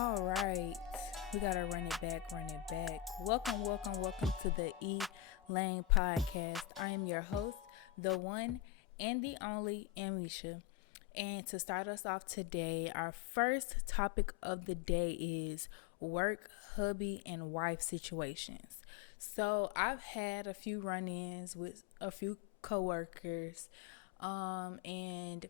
All right, we gotta run it back, run it back. Welcome to the Lane podcast. I am your host, the one and the only Emmeisha. And to start us off today, our first topic of the day is work, hubby, and wife situations. So I've had a few run-ins with a few coworkers, and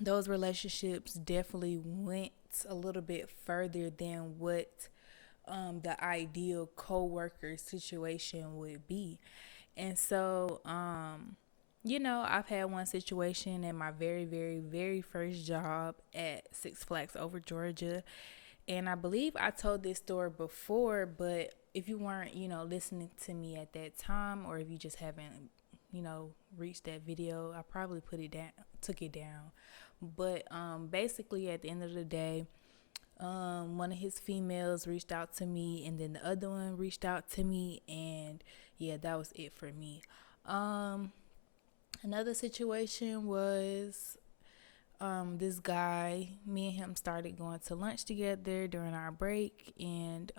those relationships definitely went a little bit further than what the ideal co-worker situation would be. And so, I've had one situation in my very first job at Six Flags Over Georgia. And I believe I told this story before, but if you weren't, listening to me at that time, or if you just haven't, reached that video, I probably took it down. But basically, at the end of the day, one of his females reached out to me, and then the other one reached out to me, and yeah, that was it for me. Um, Another situation was this guy, me and him started going to lunch together during our break, and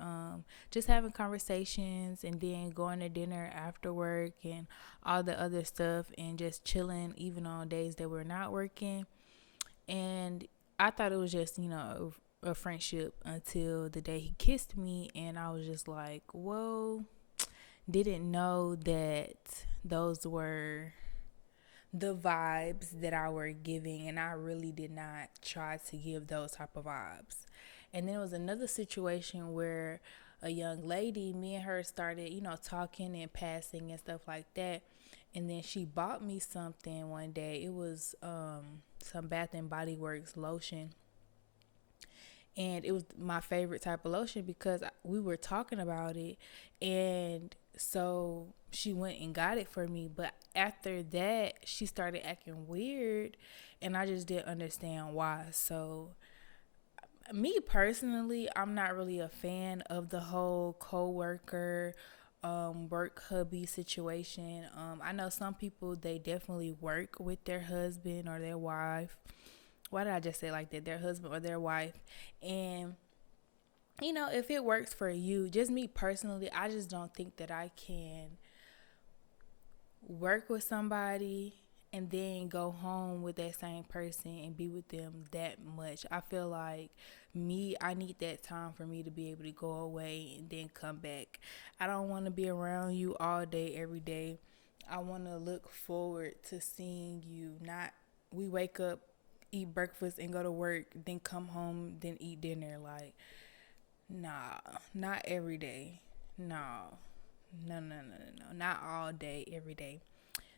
just having conversations, and then going to dinner after work and all the other stuff, and just chilling even on days that we're not working. And I thought it was just, a friendship until the day he kissed me, and I was just like, whoa, didn't know that those were the vibes that I were giving, and I really did not try to give those type of vibes. And then it was another situation where a young lady, me and her started, talking and passing and stuff like that. And then she bought me something one day. It was some Bath and Body Works lotion, and it was my favorite type of lotion because we were talking about it. And so she went and got it for me, but after that she started acting weird, and I just didn't understand why. So me personally, I'm not really a fan of the whole co-worker work hubby situation. I know some people, they definitely work with their husband or their wife. Why did I just say like that? Their husband or their wife. And if it works for you, just me personally, I just don't think that I can work with somebody and then go home with that same person and be with them that much. I feel like I need that time for me to be able to go away and then come back. I don't want to be around you all day, every day. I want to look forward to seeing you. Not we wake up, eat breakfast, and go to work, then come home, then eat dinner. Like, nah, not every day. No, no, not all day, every day.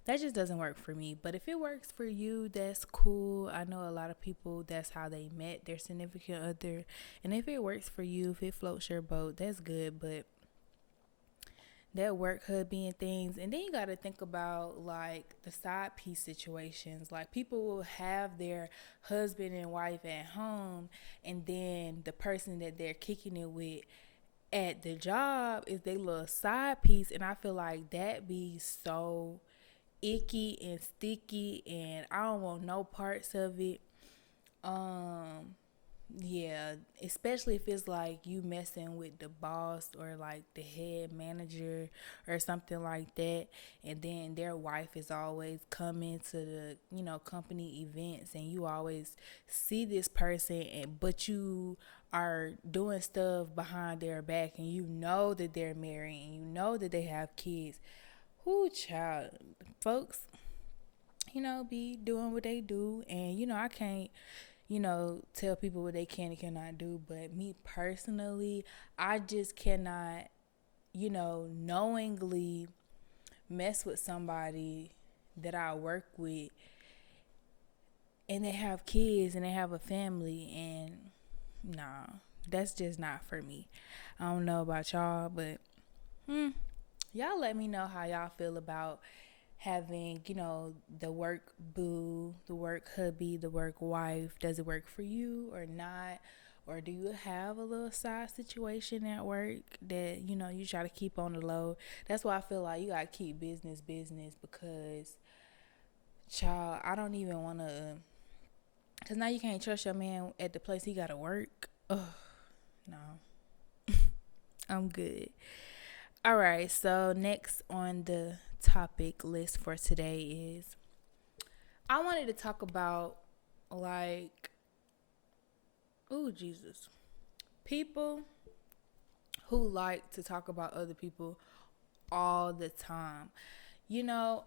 That just doesn't work for me. But if it works for you, that's cool. I know a lot of people, that's how they met their significant other. And if it works for you, if it floats your boat, that's good. But that work hubby and things. And then you got to think about like the side piece situations. Like, people will have their husband and wife at home, and then the person that they're kicking it with at the job is their little side piece. And I feel like that be so icky and sticky, and I don't want no parts of it. Um yeah, especially if it's like you messing with the boss or like the head manager or something like that, and then their wife is always coming to the, company events, and you always see this person, and but you are doing stuff behind their back, and you know that they're married, and you know that they have kids. Who child, folks, be doing what they do. And, I can't, tell people what they can and cannot do. But me personally, I just cannot, knowingly mess with somebody that I work with, and they have kids and they have a family. And nah, that's just not for me. I don't know about y'all, but y'all let me know how y'all feel about having, the work boo, the work hubby, the work wife. Does it work for you or not? Or do you have a little side situation at work that, you try to keep on the low? That's why I feel like you got to keep business, because, child, I don't even want to, because now you can't trust your man at the place he got to work. Ugh. No, I'm good. All right, so next on the topic list for today is I wanted to talk about like, oh Jesus, people who like to talk about other people all the time.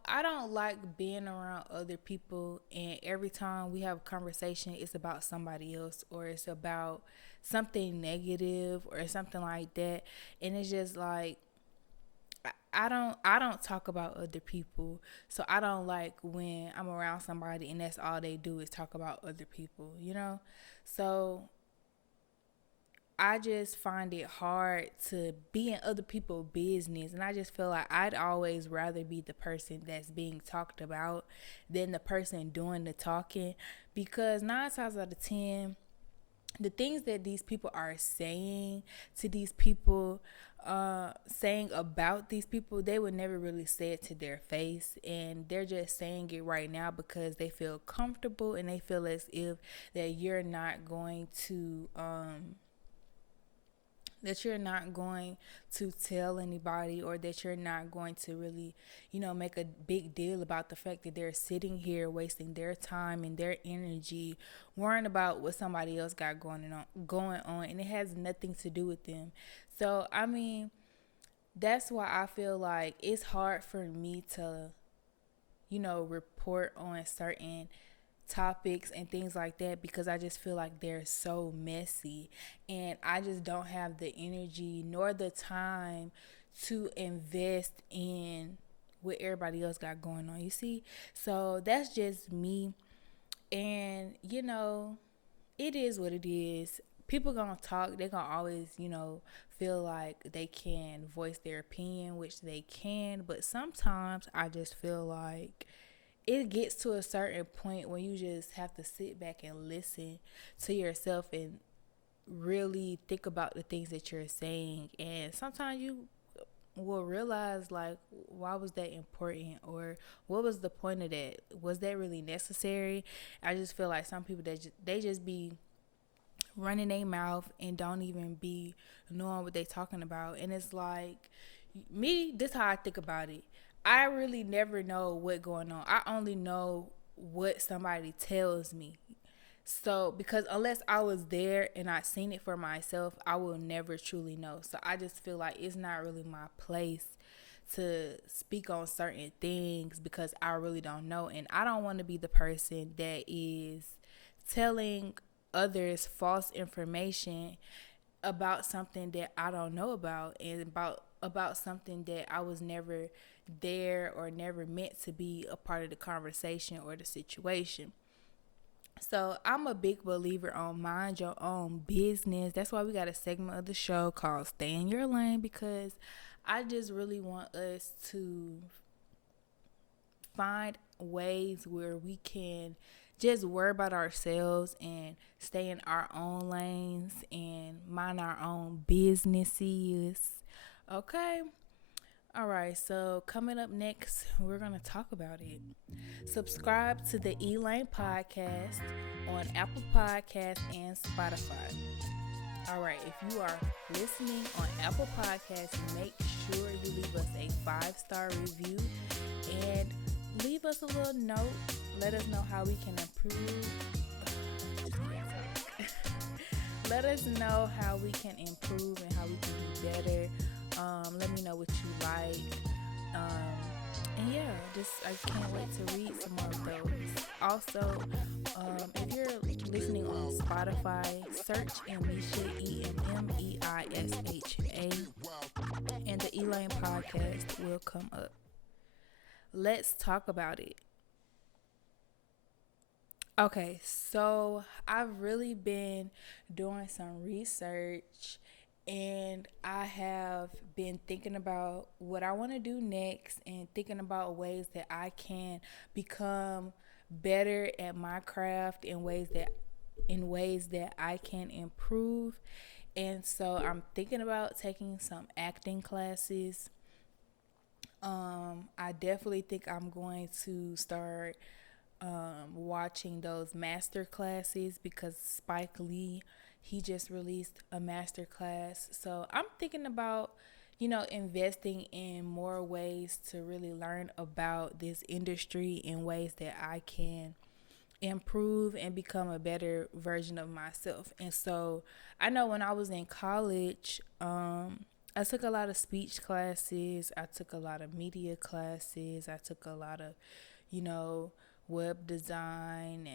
I don't like being around other people, and every time we have a conversation, it's about somebody else or it's about something negative or something like that. And it's just like, I don't talk about other people. So I don't like when I'm around somebody and that's all they do is talk about other people. So I just find it hard to be in other people's business, and I just feel like I'd always rather be the person that's being talked about than the person doing the talking, because 9 times out of 10, the things that these people are saying to these people, saying about these people, they would never really say it to their face, and they're just saying it right now because they feel comfortable and they feel as if that you're not going to tell anybody, or that you're not going to really, make a big deal about the fact that they're sitting here wasting their time and their energy worrying about what somebody else got going on, and it has nothing to do with them. So, I mean, that's why I feel like it's hard for me to, report on certain topics and things like that, because I just feel like they're so messy, and I just don't have the energy nor the time to invest in what everybody else got going on. You see? So that's just me, and it is what it is. People gonna talk, they gonna always, feel like they can voice their opinion, which they can, but sometimes I just feel like it gets to a certain point where you just have to sit back and listen to yourself and really think about the things that you're saying. And sometimes you will realize, like, why was that important, or what was the point of that? Was that really necessary? I just feel like some people they just be running their mouth and don't even be knowing what they talking about. And it's like, me, this is how I think about it. I really never know what going on. I only know what somebody tells me. So, because unless I was there and I seen it for myself, I will never truly know. So I just feel like it's not really my place to speak on certain things because I really don't know. And I don't want to be the person that is telling others false information about something that I don't know about, and about something that I was never there or never meant to be a part of the conversation or the situation. So I'm a big believer on mind your own business. That's why we got a segment of the show called Stay in Your Lane, because I just really want us to find ways where we can just worry about ourselves and stay in our own lanes and mind our own businesses. Okay. All right. So coming up next, we're going to talk about it. Subscribe to the Elaine podcast on Apple Podcasts and Spotify. All right. If you are listening on Apple Podcasts, make sure you leave us a 5-star review and leave us a little note. Let us know how we can improve. Let us know how we can improve and how we can do better. Let me know what you like. And yeah, I can't wait to read some more of those. Also, if you're listening on Spotify, search Emmeisha, Emmeisha, and the Elaine podcast will come up. Let's talk about it. Okay, so I've really been doing some research, and I have been thinking about what I want to do next and thinking about ways that I can become better at my craft in ways that I can improve. And so I'm thinking about taking some acting classes. I definitely think I'm going to start watching those master classes because Spike Lee he just released a master class. So I'm thinking about, investing in more ways to really learn about this industry in ways that I can improve and become a better version of myself. And so I know when I was in college, I took a lot of speech classes, I took a lot of media classes, I took a lot of, web design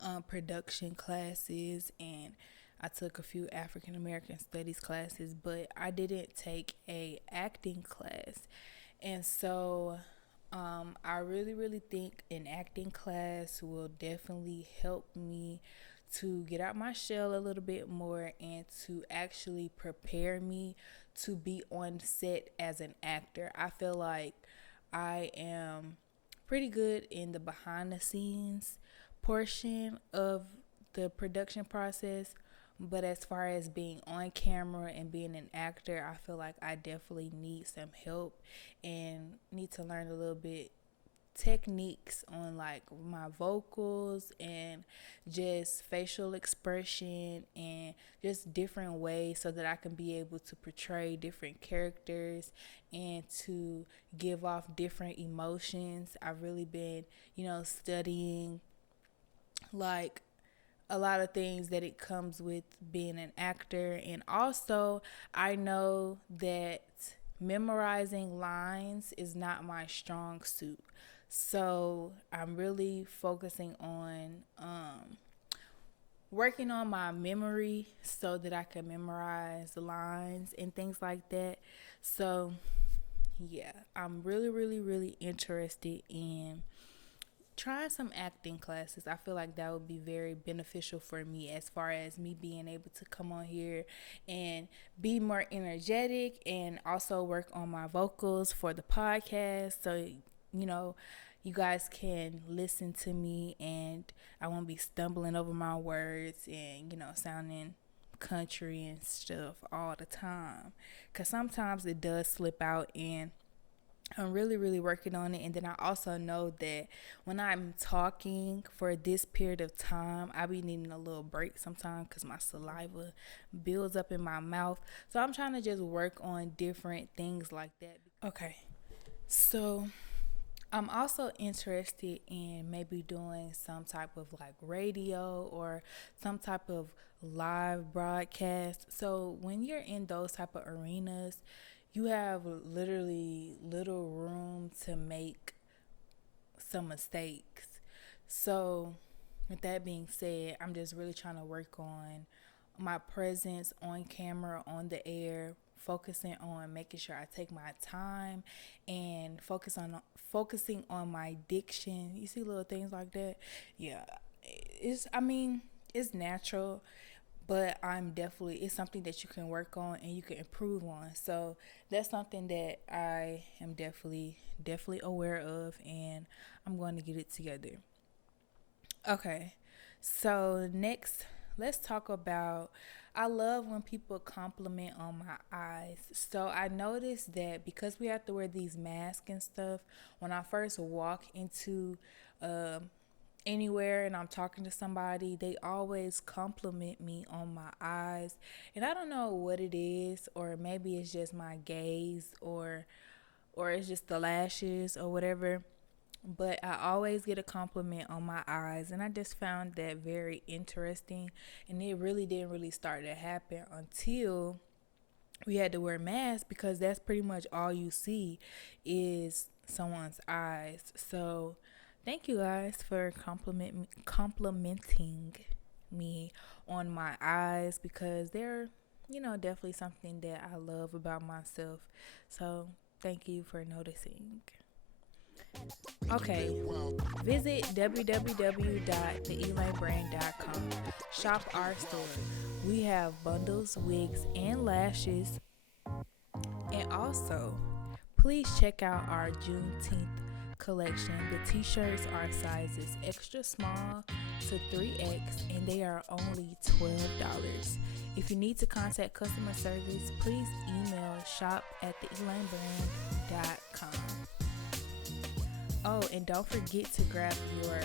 and production classes, and I took a few African American studies classes, but I didn't take a acting class. And so I really, really think an acting class will definitely help me to get out my shell a little bit more and to actually prepare me to be on set as an actor. I feel like I am pretty good in the behind the scenes portion of the production process, but as far as being on camera and being an actor, I feel like I definitely need some help and need to learn a little bit techniques on like my vocals and just facial expression and just different ways so that I can be able to portray different characters and to give off different emotions. I've really been, studying like a lot of things that it comes with being an actor. And also, I know that memorizing lines is not my strong suit. So I'm really focusing on working on my memory so that I can memorize lines and things like that. So yeah, I'm really, really, really interested in trying some acting classes. I feel like that would be very beneficial for me as far as me being able to come on here and be more energetic and also work on my vocals for the podcast. So, you guys can listen to me and I won't be stumbling over my words and, sounding country and stuff all the time. Because sometimes it does slip out, and I'm really, really working on it. And then I also know that when I'm talking for this period of time, I be needing a little break sometimes because my saliva builds up in my mouth. So I'm trying to just work on different things like that. Okay. So I'm also interested in maybe doing some type of like radio or some type of live broadcast. So when you're in those type of arenas, you have literally little room to make some mistakes. So with that being said, I'm just really trying to work on my presence on camera, on the air, focusing on making sure I take my time and focusing on my diction. You see little things like that? Yeah. It's natural, but it's something that you can work on and you can improve on. So that's something that I am definitely aware of, and I'm going to get it together. Okay, so next, let's talk about. I love when people compliment on my eyes. So I noticed that because we have to wear these masks and stuff, when I first walk into anywhere and I'm talking to somebody, they always compliment me on my eyes. And I don't know what it is, or maybe it's just my gaze, or it's just the lashes or whatever. But I always get a compliment on my eyes, and I just found that very interesting. And it really didn't really start to happen until we had to wear masks, because that's pretty much all you see is someone's eyes. So thank you guys for complimenting me on my eyes, because they're, definitely something that I love about myself. So thank you for noticing. Okay, visit www.theelanebrand.com. Shop our store. We have bundles, wigs, and lashes. And also, please check out our Juneteenth collection. The t-shirts are sizes extra small to 3X, and they are only $12. If you need to contact customer service, please email shop@theelanebrand.com. Oh, and don't forget to grab your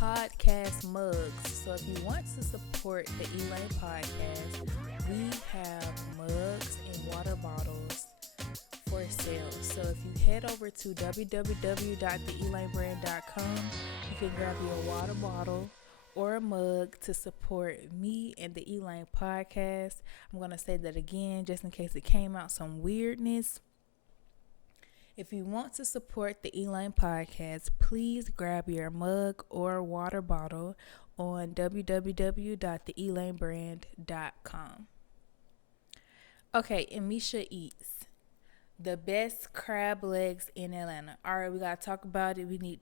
podcast mugs. So if you want to support the Elaine podcast, we have mugs and water bottles for sale. So if you head over to www.theelanebrand.com, you can grab you a water bottle or a mug to support me and the Elaine podcast. I'm going to say that again just in case it came out some weirdness. If you want to support the Elaine podcast, please grab your mug or water bottle on www.theelanebrand.com. Okay, Emmeisha eats the best crab legs in Atlanta. All right, we got to talk about it. We got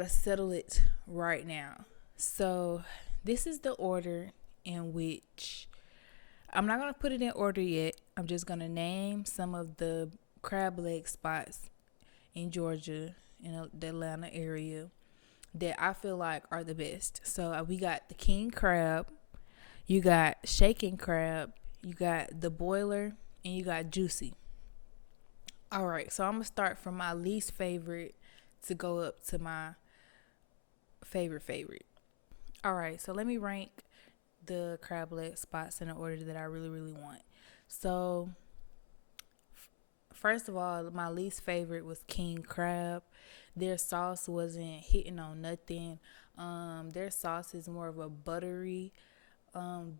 to settle it right now. So, this is the order in which I'm not going to put it in order yet. I'm just going to name some of the crab leg spots in Georgia, in the Atlanta area, that I feel like are the best. So we got the king crab, you got shaking crab, you got the boiler, and you got juicy. All right, so I'm going to start from my least favorite to go up to my favorite. All right, so let me rank the crab leg spots in the order that I really want. So first of all, my least favorite was king crab. Their sauce wasn't hitting on nothing. Their sauce is more of a buttery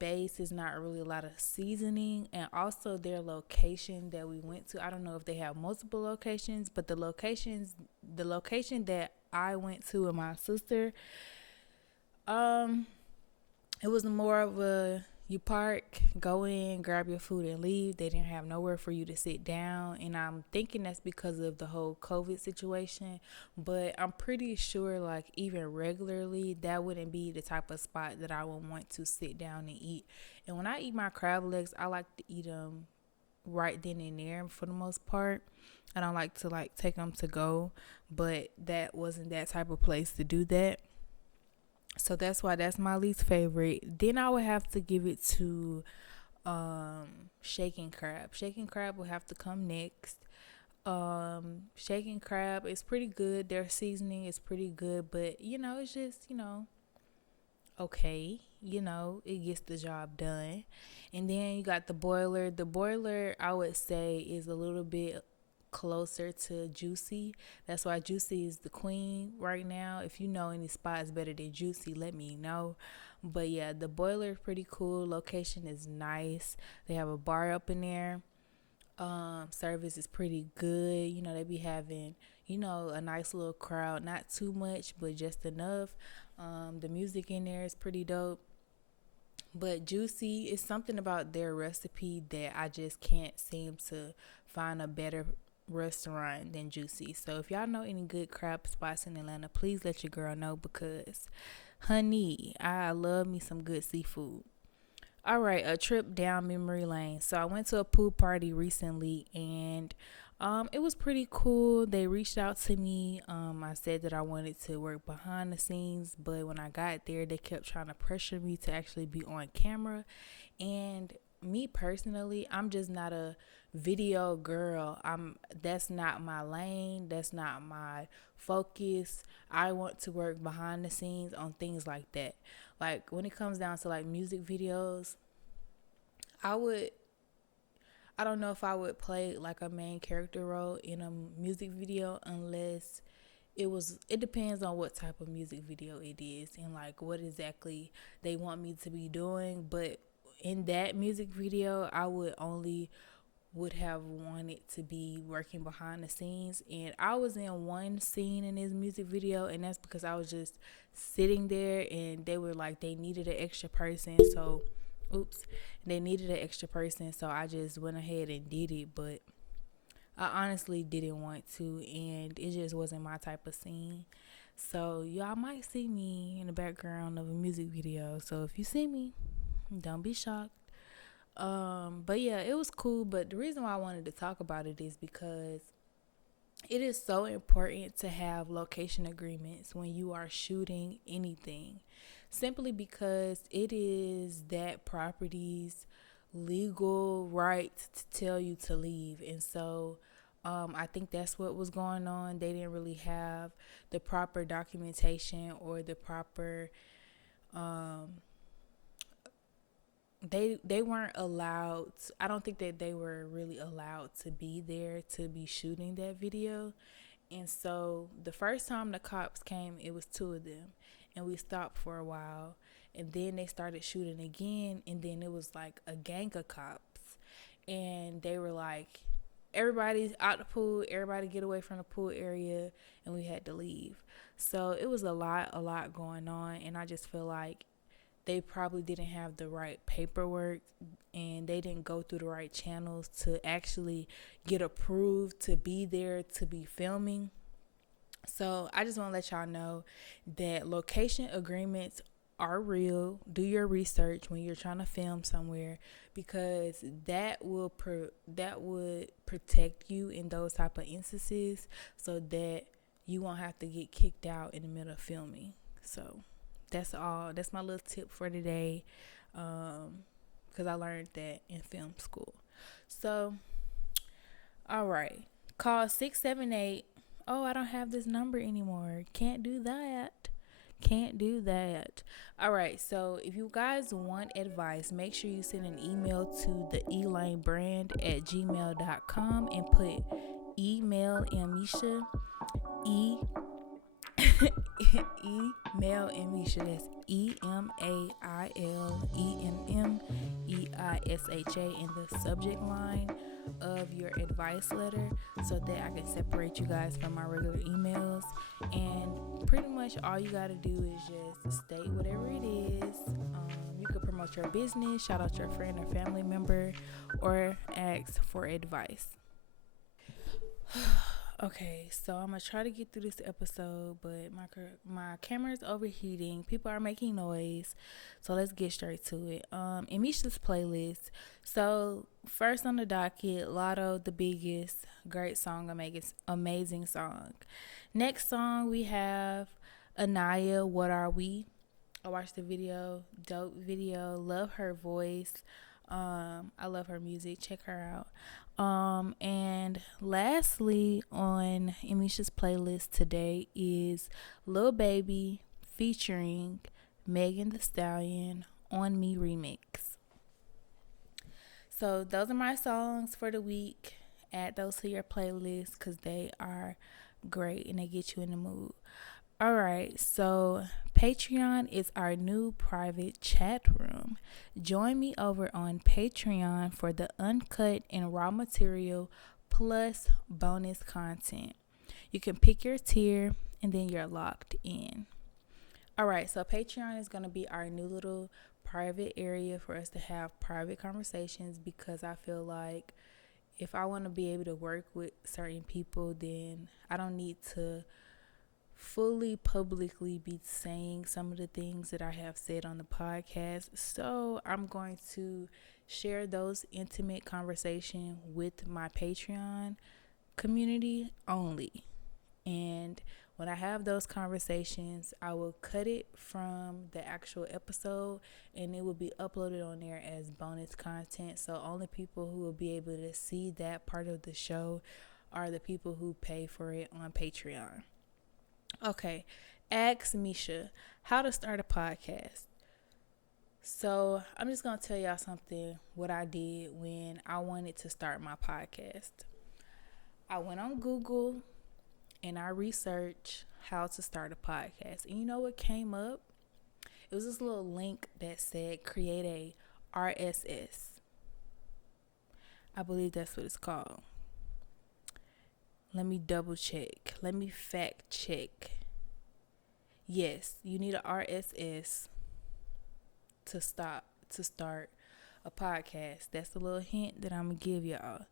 base. Is not really a lot of seasoning, and also their location that we went to, I don't know if they have multiple locations, but the location that I went to with my sister, it was more of a, you park, go in, grab your food and leave. They didn't have nowhere for you to sit down. And I'm thinking that's because of the whole COVID situation. But I'm pretty sure, like, even regularly, that wouldn't be the type of spot that I would want to sit down and eat. And when I eat my crab legs, I like to eat them right then and there for the most part. I don't like to, like, take them to go. But that wasn't that type of place to do that. So that's why that's my least favorite. Then I would have to give it to shaking crab. Shaking crab will have to come next. Shaking crab is pretty good. Their seasoning is pretty good, but it's just, okay. It gets the job done. And then you got the boiler. The boiler, I would say, is a little bit closer to juicy. That's why juicy is the queen right now. If you know any spots better than juicy, let me know. But yeah, the boiler is pretty cool. Location is nice. They have a bar up in there. Service is pretty good. They be having a nice little crowd, not too much but just enough. The music in there is pretty dope. But juicy is something about their recipe that I just can't seem to find a better restaurant than juicy. So if y'all know any good crab spots in Atlanta, please let your girl know, because honey, I love me some good seafood. All right, a trip down memory lane. So I went to a pool party recently, and it was pretty cool. They reached out to me. I said that I wanted to work behind the scenes, but when I got there, they kept trying to pressure me to actually be on camera. And me personally, I'm just not a video girl. That's not my lane. That's not my focus. I want to work behind the scenes on things like that. Like when it comes down to like music videos, I don't know if I would play like a main character role in a music video unless it depends on what type of music video it is and like what exactly they want me to be doing. But in that music video, I would have wanted to be working behind the scenes. And I was in one scene in this music video, and that's because I was just sitting there and they were like, they needed an extra person. So I just went ahead and did it. But I honestly didn't want to, and it just wasn't my type of scene. So y'all might see me in the background of a music video. So if you see me, don't be shocked. But yeah, it was cool. But the reason why I wanted to talk about it is because it is so important to have location agreements when you are shooting anything, simply because it is that property's legal right to tell you to leave. And so I think that's what was going on. They didn't really have the proper documentation or the proper um, they weren't allowed. I don't think that they were really allowed to be there to be shooting that video. And so the first time the cops came, it was two of them, and we stopped for a while. And then they started shooting again, and then it was like a gang of cops, and they were like, "Everybody's out the pool. Everybody get away from the pool area," and we had to leave. So it was a lot going on, and I just feel like they probably didn't have the right paperwork and they didn't go through the right channels to actually get approved to be there to be filming. So I just want to let y'all know that location agreements are real. Do your research when you're trying to film somewhere, because that would protect you in those type of instances, so that you won't have to get kicked out in the middle of filming. So that's all. That's my little tip for today, because I learned that in film school. So, all right. Call 678. Oh, I don't have this number anymore. Can't do that. Can't do that. All right. So, if you guys want advice, make sure you send an email to the theelanebrand@gmail.com and put email Emmeisha, E email Emmeisha. That's EMAILENMEISHA in the subject line of your advice letter, so that I can separate you guys from my regular emails. And pretty much all you gotta do is just state whatever it is. You could promote your business, shout out your friend or family member, or ask for advice. Okay, so I'm gonna try to get through this episode, but my camera is overheating. People are making noise, so let's get straight to it. Emmeisha's playlist. So first on the docket, Lotto, the biggest, great song, amazing song. Next song we have Anaya, What Are We? I watched the video, dope video. Love her voice. I love her music. Check her out. And lastly, on Emmeisha's playlist today is Lil Baby featuring Megan Thee Stallion, On Me remix. So those are my songs for the week. Add those to your playlist because they are great and they get you in the mood. All right, so Patreon is our new private chat room. Join me over on Patreon for the uncut and raw material plus bonus content. You can pick your tier and then you're locked in. All right, so Patreon is going to be our new little private area for us to have private conversations, because I feel like if I want to be able to work with certain people, then I don't need to fully publicly be saying some of the things that I have said on the podcast. So I'm going to share those intimate conversations with my Patreon community only. And when I have those conversations, I will cut it from the actual episode and it will be uploaded on there as bonus content. So only people who will be able to see that part of the show are the people who pay for it on Patreon. Okay, ask Misha how to start a podcast. So I'm just going to tell y'all something, what I did when I wanted to start my podcast. I went on Google and I researched how to start a podcast. And you know what came up? It was this little link that said create a RSS. I believe that's what it's called. Let me double check. Let me fact check. Yes, you need a RSS to start a podcast. That's a little hint that I'm gonna give y'all.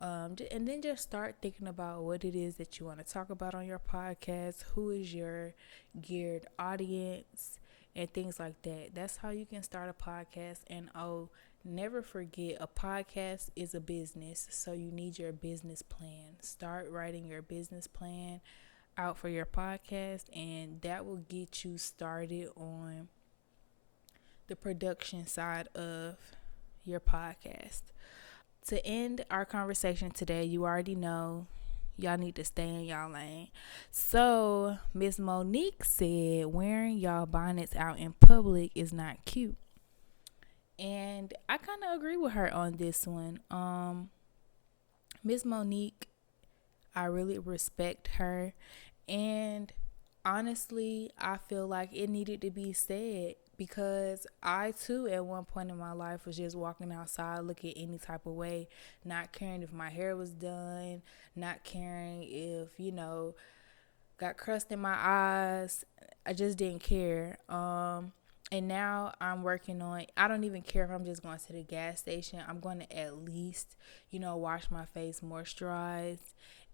And then just start thinking about what it is that you want to talk about on your podcast. Who is your geared audience and things like that. That's how you can start a podcast. And never forget, a podcast is a business, so you need your business plan. Start writing your business plan out for your podcast, and that will get you started on the production side of your podcast. To end our conversation today, you already know y'all need to stay in y'all lane. So Miss Monique said wearing y'all bonnets out in public is not cute. And I kind of agree with her on this one. Miss Monique, I really respect her. And honestly, I feel like it needed to be said because I too, at one point in my life, was just walking outside looking any type of way, not caring if my hair was done, not caring if, got crust in my eyes. I just didn't care. And now I'm working on, I don't even care if I'm just going to the gas station. I'm going to at least, wash my face, moisturize,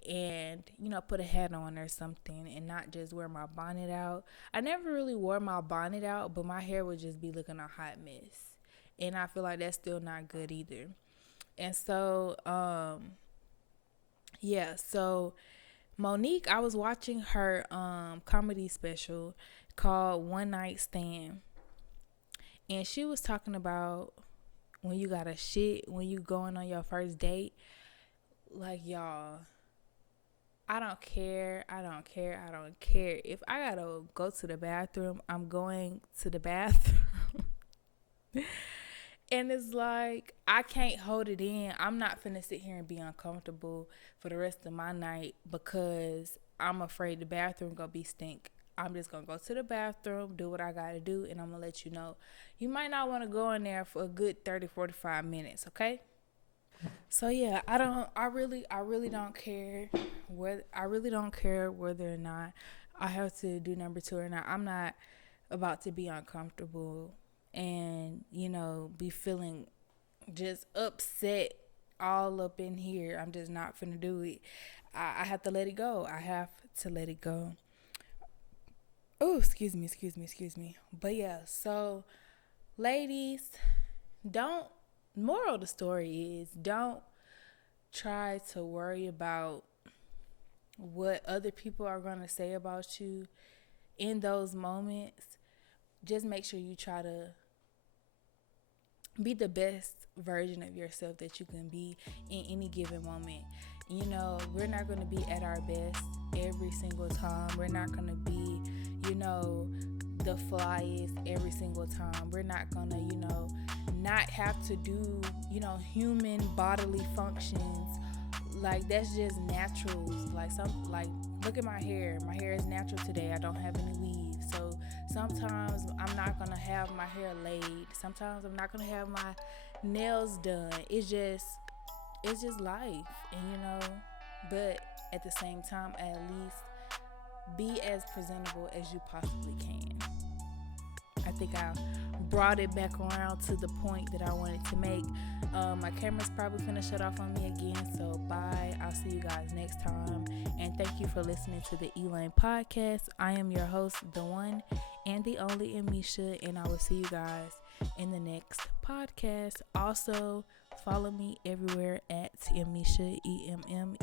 and, put a hat on or something and not just wear my bonnet out. I never really wore my bonnet out, but my hair would just be looking a hot mess. And I feel like that's still not good either. And so, so Monique, I was watching her comedy special called One Night Stand. And she was talking about when you got a shit, when you going on your first date. Like, y'all, I don't care. If I gotta go to the bathroom, I'm going to the bathroom. And it's like, I can't hold it in. I'm not finna sit here and be uncomfortable for the rest of my night because I'm afraid the bathroom gonna be stink. I'm just gonna go to the bathroom, do what I gotta do, and I'm gonna let you know. You might not wanna go in there for a good 30-45 minutes, okay? So yeah, I really don't care whether or not I have to do number 2 or not. I'm not about to be uncomfortable and, be feeling just upset all up in here. I'm just not finna do it. I have to let it go. Oh, excuse me. But yeah, so ladies, moral of the story is don't try to worry about what other people are going to say about you in those moments. Just make sure you try to be the best version of yourself that you can be in any given moment. We're not going to be at our best every single time. We're not going to be, the flyest every single time. We're not going to, not have to do, human bodily functions. Like, that's just natural. Look at my hair. My hair is natural today. I don't have any weave. So sometimes I'm not going to have my hair laid. Sometimes I'm not going to have my nails done. It's just life. And, but at the same time, at least be as presentable as you possibly can. I think I brought it back around to the point that I wanted to make. My camera's probably finna shut off on me again, so bye. I'll see you guys next time, and thank you for listening to the Elaine podcast. I am your host, the one and the only Emmeisha, and I will see you guys in the next podcast. Also, follow me everywhere at Emmeisha, EMMEISHA.